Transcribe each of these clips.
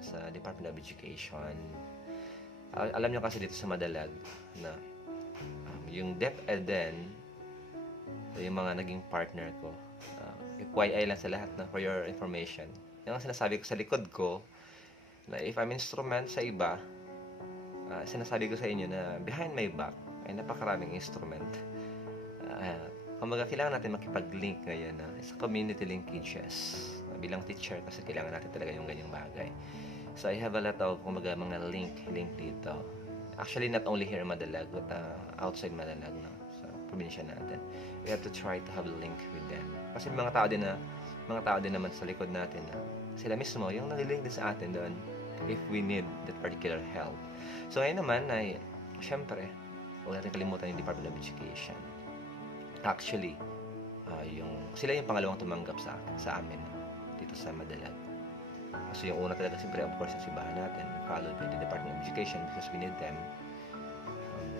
sa Department of Education. Al- alam nyo kasi dito sa Madalag na um, yung DepEd din, yung mga naging partner ko. Uh, FYI lang sa lahat na for your information. Yung sinasabi ko sa likod ko, na if I'm instrument sa iba, ah, sinasabi ko sa inyo na behind my back ay napakaraming instrument. Uh, kumbaga, kailangan natin makipag-link ngayon na sa community linkages. Ah, bilang teacher kasi kailangan natin talaga yung ganyang bagay. So, I have a lot of, kumbaga, mga link, link dito. Actually, not only here in Madalag, but uh, outside Madalag, no? sa probinsya natin. We have to try to have a link with them. Kasi mga tao din na, mga tao din naman sa likod natin na sila mismo, yung nalilink din sa atin doon if we need that particular help. So, ngayon naman ay, syempre, huwag natin kalimutan yung Department of Education. Actually, ah, yung, sila yung pangalawang tumanggap sa, sa amin dito sa Madalag. Kasi yung una talaga, siyempre, of course, yung simbahan natin, followed by the Department of Education because we need them. Um,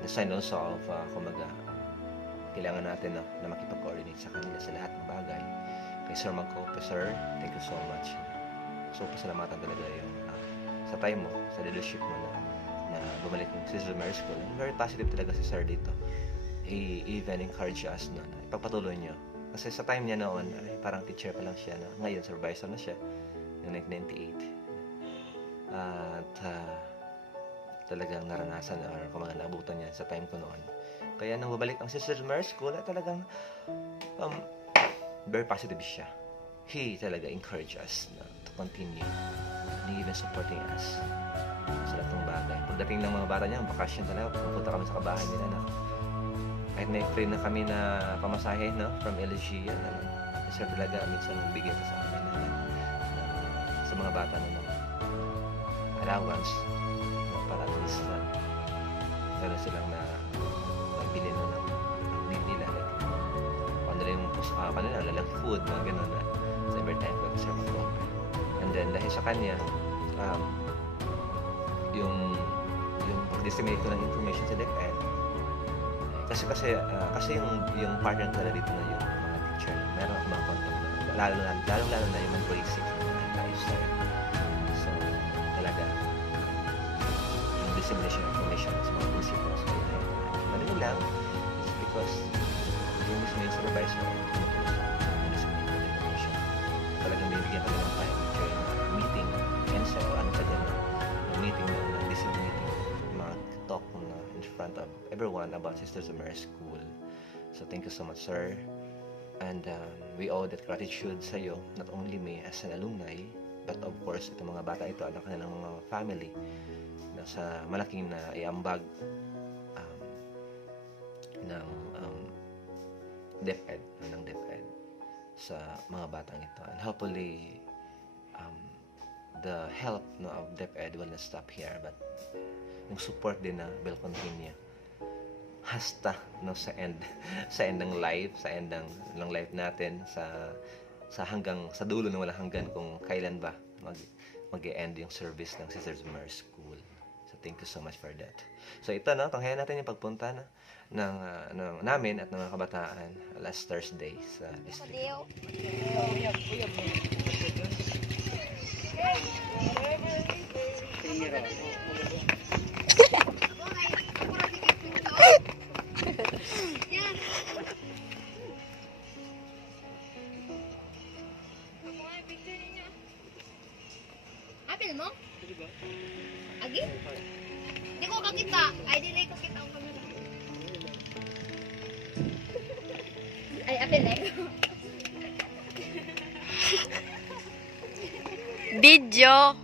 the sign also of, uh, kumaga, kailangan natin no, na makipag-coordinate sa kanila sa lahat ng bagay. Kay Sir Magcope, Sir, thank you so much. So, pasalamatan talaga yung ah, sa time mo, sa leadership mo na, na bumalik yung Sister Mary School. Very positive talaga si Sir dito. He even encouraged us na, na ipagpatuloy niyo. Kasi sa time niya noon, ay, parang teacher pa lang siya. Na, ngayon, supervisor na siya. Noong 1998. At ah, talagang naranasan or kumaga naabutan niya sa time ko noon. Kaya nang bumalik ang Sister Mary School, ay talagang um, very positive siya. He talaga encouraged us na to continue and even supporting us sa lahat ng bagay. Pagdating ng mga bata niya, bakasyon talaga, pupunta kami sa kabahay nila na kahit may free na kami na pamasahe no, from yan, ano, siya talaga minsan bigyan sa mga bata na ng allowance para at least na meron silang na nabili na ng need nila. Like, ano nila yung uh, ano nila, lalang food, mga ganun na. Sa time ko sa mga And then, dahil sa kanya, um, yung yung pag-disseminate ko ng information sa DepEd, kasi kasi ah, kasi yung yung partner ko dito na yung mga teacher, meron akong mga contact na lalo lalo lalo na yung mga grade 6 na mga tayo sir. So, talaga yung dissemination of information sa mga principals madali lang it's because yung mismo yung supervisor yung yung. Talagang binibigyan kami ng time during meeting and so ano pa dyan yung meeting na, na disseminating mga talk na in front of everyone about Sisters of School. So thank you so much, sir. And um, we owe that gratitude sa iyo, not only me as an alumni, but of course, itong mga bata ito, anak na ng mga family na sa malaking na iambag um, ng um, DepEd, ng DepEd sa mga batang ito. And hopefully, um, the help no, of DepEd will not stop here, but yung support din na will continue hasta no sa end sa end ng life sa end ng, ng life natin sa sa hanggang sa dulo ng walang hanggan kung kailan ba mag mag-end yung service ng Sisters of Mary School. So thank you so much for that. So ito no, tanghayan natin yung pagpunta na ng, ah, ng namin at ng mga kabataan last Thursday sa district. Apil Video.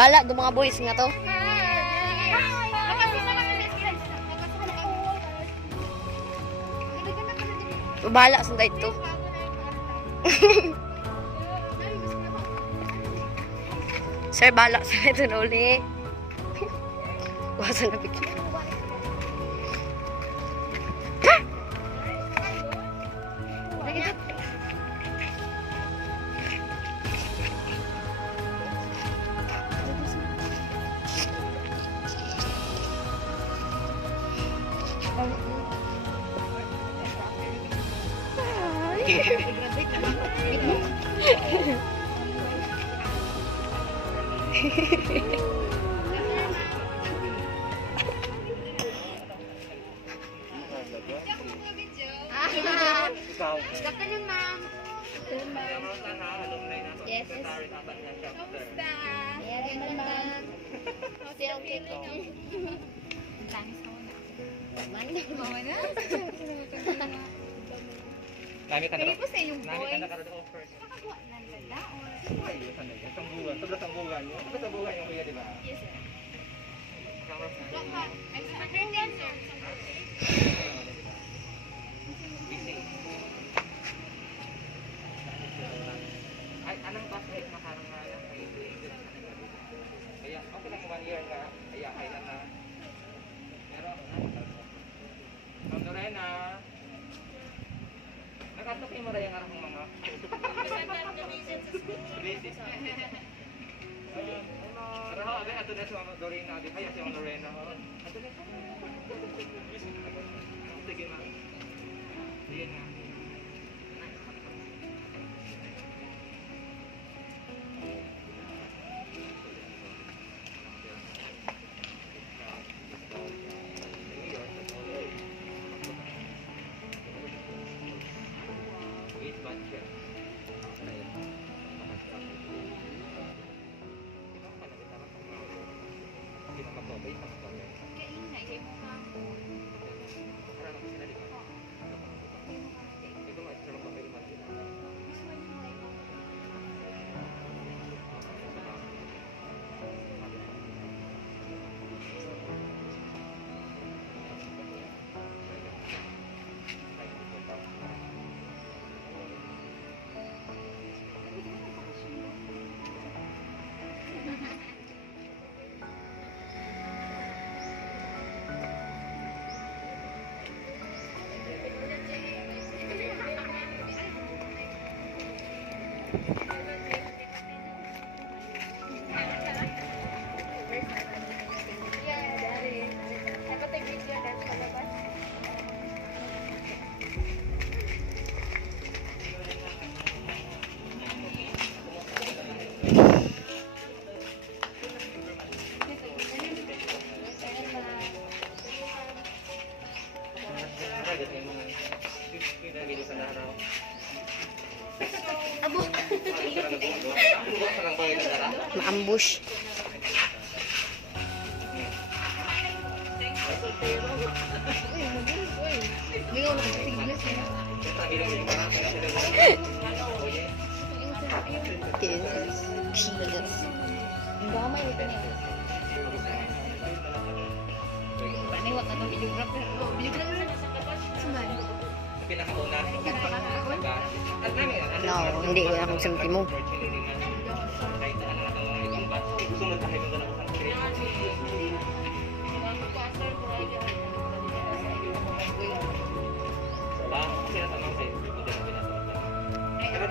Bala, do mga boys nga to. Bala sa dito. Sir, bala sa ito na uli. Wasa na picture. Afternoon, ma'am. Yes. Kamusta? Ayan naman. Okay, okay lang. Thanks mo na. Mama na. Nami ka Kaya po sa Nami ka boy. na ka na first. Nakakuha na nila. Ay, Sambugan. Sobrang sambugan niyo. Sobrang sambugan yung kuya, di ba? Yes, sir. I'm sorry, sir. Ay, anong classmate mo karang na lang? Kaya, okay lang one year ka. Kaya, kaya na. Pero, ano? Ma'am Lorena. Nakatok yung marayang arang mga. Pero ho, abi, ato na Ma'am Lorena. Abi, kaya Ma'am Lorena. Ato na. Sige, ma'am. Sige na. Ko eh. Jesus. Jesus. Ang damay ito na yun. Ano, wag na itong videographer. Oh, videographer na sa kapas. Suman. Pinakauna. No, hindi ko akong samti mo. Ibang batch, sunod tayo ng. Diba? Mga side, hindi ko pinasunod na. Pero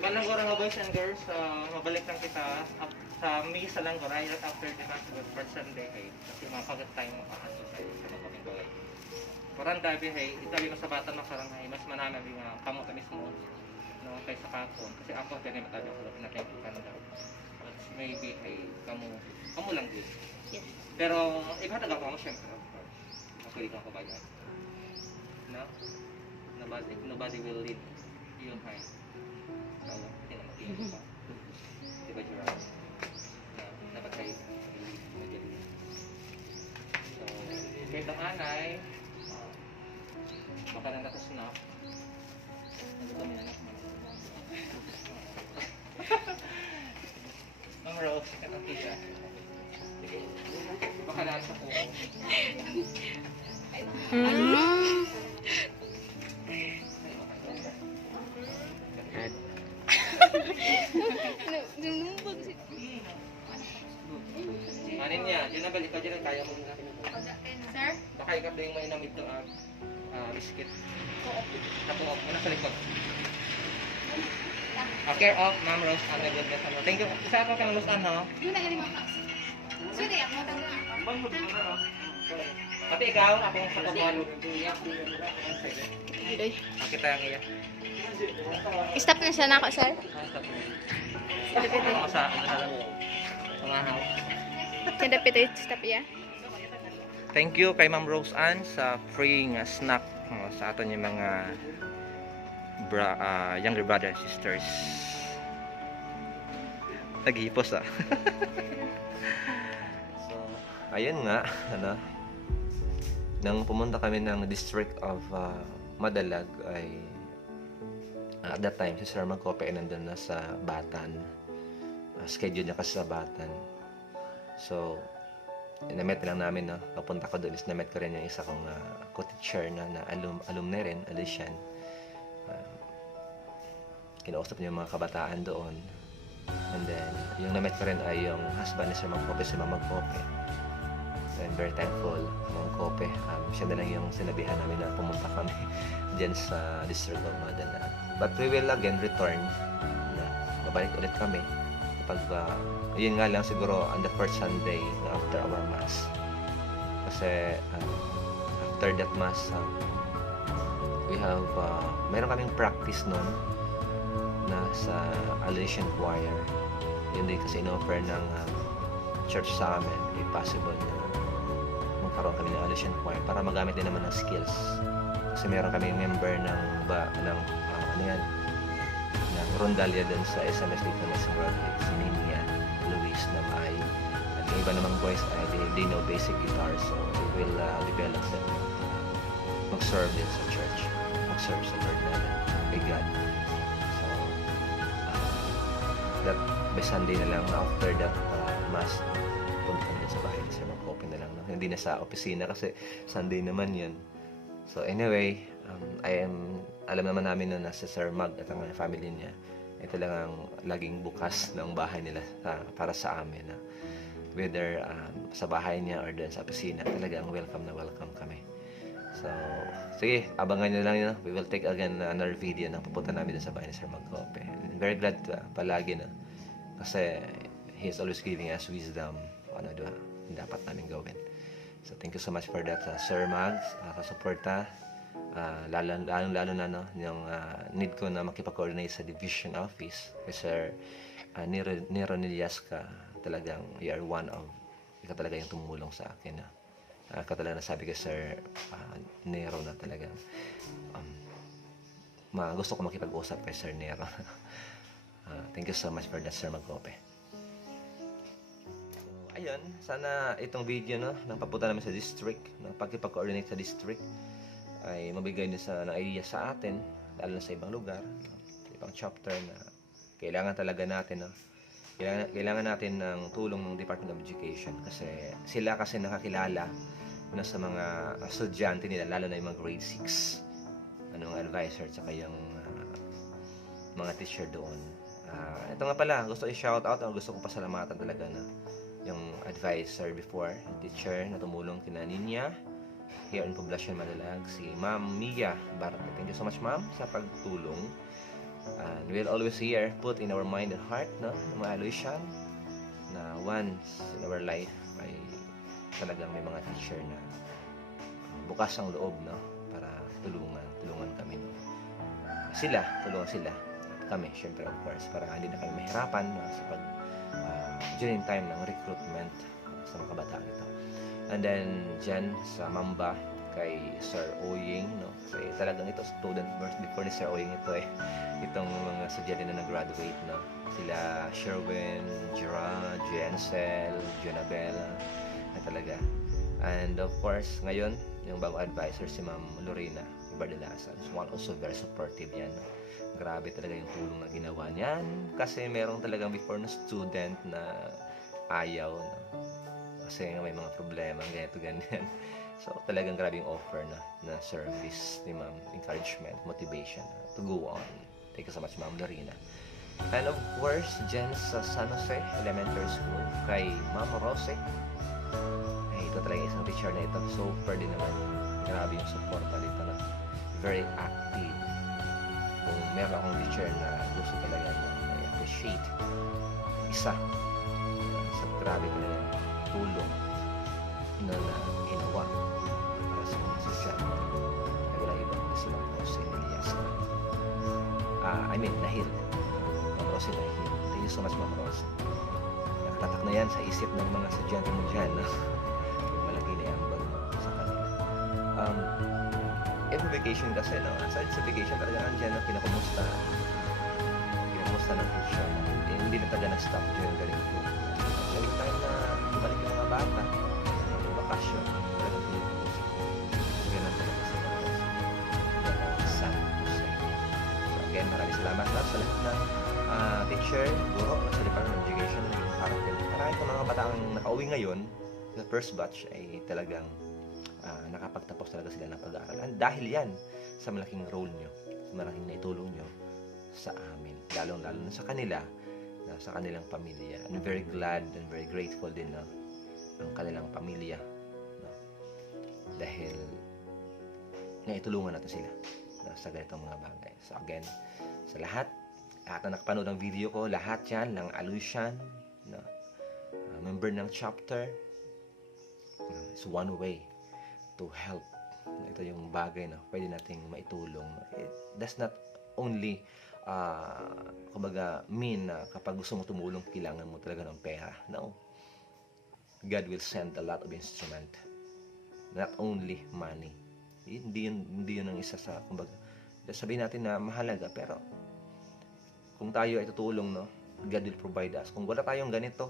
Manang ko ako boys and girls, uh, mabalik lang kita up, sa misa lang ko, right after the mass for Sunday, hey. Kasi mapagat tayo makakaso sa sa mga gawin. Kurang dabi, hey, itabi mo sa bata na karang, hey, mas manami nga kamo ka mismo, no, kaysa kakon. Kasi ako, din matabi ako, pinatengkikan daw. But maybe, hey, kamo, kamo lang din. Yes. Pero, ako mo, syempre, of course. Okay, ba yan? No? Nobody, nobody will lead you high. So, hindi na ah, biscuit. Napuok mo na sa likod. Ah, care of Ma'am Rose Ann Goodness. Ano. Thank you. Isa pa kang Rose Ann, no? Yun na galing mga Sige, ako tayo Pati ikaw, akong sa kabalo. Nakita ang iya. Stop na siya na ako, sir. Ah, stop. Ako sa, ano sa lang. Mga house. Send up ito, stop ya. Thank you kay Ma'am Rose Ann sa free nga snack uh, sa aton yung mga bra, ah, younger brother and sisters. Naghihipos ah. So, ayun nga, ano, nang pumunta kami ng district of uh, Madalag ay uh, at that time si Sir Magcope ay nandun na sa Batan. Uh, schedule niya kasi sa Batan. So, na-met lang namin, no? Papunta ko doon is na-met ko rin yung isa kong uh, co-teacher na, na alum, alumni rin, Alician. Uh, kinausap niya yung mga kabataan doon. And then, yung na-met ko rin ay yung husband ni Sir Magcope, si Mama Magcope. So, I'm very thankful, Mama Kope. Um, siya na lang yung sinabihan namin na pumunta kami dyan sa District of Madala. But we will again return na babalik ulit kami kapag uh, yun nga lang siguro on the first Sunday after our Mass. Kasi uh, after that Mass, uh, we have, uh, meron kaming practice noon na sa Alician Choir. Yun din kasi in-offer ng uh, church sa amin, if possible na magkaroon kami ng Alician Choir para magamit din naman ng skills. Kasi meron kami member ng ba ng ah, ano yan rondalya dun sa SMS dito na sa Broadway, si Ninia Luis na ay at yung iba namang boys ay they, they know basic guitar so we will uh, develop them mag-serve din sa church. Mag-serve sa Lord namin kay God. So uh, that by Sunday na lang after that uh, mass punta kami sa bahay kasi mag-open na lang hindi na sa opisina kasi Sunday naman yun. So anyway um, I am alam naman namin na nasa Sir Mag at ang family niya ito lang ang laging bukas ng bahay nila ah, para sa amin na whether um, sa bahay niya or doon sa opisina talagang welcome na welcome kami. So sige abangan nyo lang yun we will take again another video na pupunta namin doon sa bahay ni Sir Magcope And very glad uh, palagi na kasi he is always giving us wisdom ano diba, dapat namin gawin. So thank you so much for that uh, Sir Mags uh, kasuporta uh, lalo, lalo, lalo na no, yung uh, need ko na makipag-coordinate sa division office kay Sir uh, Nero, Nero Niliasca talagang you are one of ikaw talaga yung tumulong sa akin na uh, ikaw talaga nasabi kay Sir uh, Nero na talagang um, ma gusto ko makipag-usap kay Sir Nero. Uh, thank you so much for that Sir Magcope So, ayun, sana itong video no, ng papunta namin sa district, ng pagkipag-coordinate sa district, ay mabigay din sa ng idea sa atin, lalo na sa ibang lugar, ibang chapter na kailangan talaga natin, no? kailangan, kailangan natin ng tulong ng Department of Education kasi sila kasi nakakilala na sa mga estudyante nila, lalo na yung mga grade 6, anong advisor, tsaka yung ah, mga teacher doon. Ah, ito nga pala, gusto i-shout out o gusto ko pasalamatan talaga na yung advisor before, teacher na tumulong kina Ninya here in Poblacion Madalag, si Ma'am Mia Barate. Thank you so much, Ma'am, sa pagtulong. And we'll always here put in our mind and heart, no, mga Aloysian, na once in our life ay talagang may mga teacher na bukas ang loob, no, para tulungan, tulungan kami, no. Sila, tulungan sila. At kami, syempre, of course, para hindi na kami mahirapan no, sa pag uh, during time ng recruitment uh, sa mga kabataan ito. And then, dyan sa Mamba, kay Sir Oying, no? Kasi talagang ito, student first before ni Sir Oying ito eh. Itong mga estudyante na nag-graduate, no? Sila Sherwin, Gerard, Jensel, Jonabel, na talaga. And of course, ngayon, yung bagong advisor si Ma'am Lorena Ibardalasan. So, also very supportive yan. Grabe talaga yung tulong na ginawa niyan. Kasi merong talagang before na student na ayaw. No? Kasi nga may mga problema, ganito, ganyan. So, talagang grabe yung offer na, na service ni ma'am, encouragement, motivation uh, to go on. Thank you so much, ma'am Lorena. And of course, dyan sa San Jose Elementary School, kay Ma'am Rose, ay ito talaga isang teacher na ito. Super din naman. Grabe yung support dito na very active. Kung meron akong teacher na gusto talaga na i-appreciate, isa sa grabe na tulong na, na ginawa para sa mga sosyal ay wala iba kundi si Ma'am Rose Elias. Ah, I mean, Nahil. Ma'am Rose Nahil. Thank you so much Ma'am Rose nakatatak na yan sa isip ng mga estudyante mo dyan no? yung malaki na ambag mo sa kanila. Um, every vacation kasi no? aside sa vacation talaga andyan na pinakumusta pinakumusta ng teacher. No? hindi, na talaga nag-stop during galing ko sa lahat ng ah, teacher, guro sa Department of Education parang ganun. Marami itong mga bataang nakauwi ngayon sa first batch ay talagang ah, nakapagtapos talaga sila ng pag-aaral. And dahil yan sa malaking role nyo, sa malaking naitulong nyo sa amin, lalong-lalo na sa kanila, na sa kanilang pamilya. I'm very glad and very grateful din na ang kanilang pamilya no? dahil naitulungan natin sila no, sa ganitong mga bagay. So again, sa lahat, lahat na nakapanood ng video ko, lahat yan ng Alusian, no, uh, member ng chapter, no, is one way to help. Ito yung bagay na pwede nating maitulong. It does not only uh, kumbaga mean na kapag gusto mo tumulong, kailangan mo talaga ng pera. No. God will send a lot of instrument. Not only money. Hindi yun, hindi yun ang isa sa, kumbaga, sabihin natin na mahalaga, pero kung tayo ay tutulong, no, God will provide us. Kung wala tayong ganito,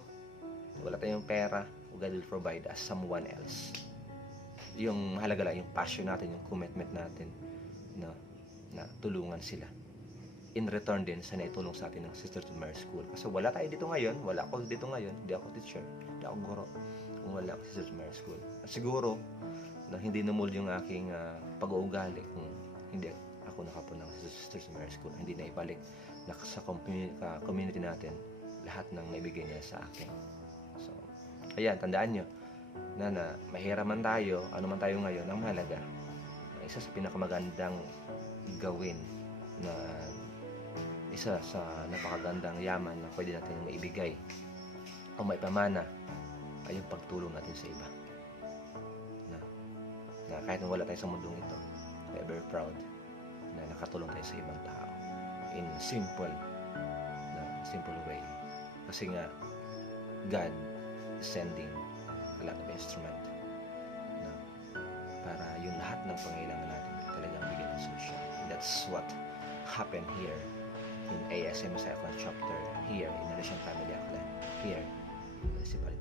wala tayong pera, God will provide us someone else. Yung mahalaga lang, yung passion natin, yung commitment natin, na, na tulungan sila. In return din sa naitulong sa atin ng Sister to Mary School. Kasi wala tayo dito ngayon, wala ako dito ngayon, hindi ako teacher, hindi ako guro, kung wala ako Sister to Mary School. At siguro, na hindi namold yung aking ah, pag-uugali kung hindi ako nakapunang sa Sister to Mary School, hindi na ibalik na sa community, natin lahat ng naibigay niya sa akin. So, ayan, tandaan nyo na, na mahirap man tayo, ano man tayo ngayon, ang mahalaga, isa sa pinakamagandang gawin na isa sa napakagandang yaman na pwede natin maibigay o maipamana ay yung pagtulong natin sa iba. Na, na kahit wala tayo sa mundong ito, we are very proud na nakatulong tayo sa ibang tao in simple na simple way. Kasi nga God is sending a lot of instrument na para yung lahat ng pangailangan natin talagang bigyan ng solusyon. That's what happened here in ASM Cyclone chapter here in Malaysian Family Aklan here in Municipal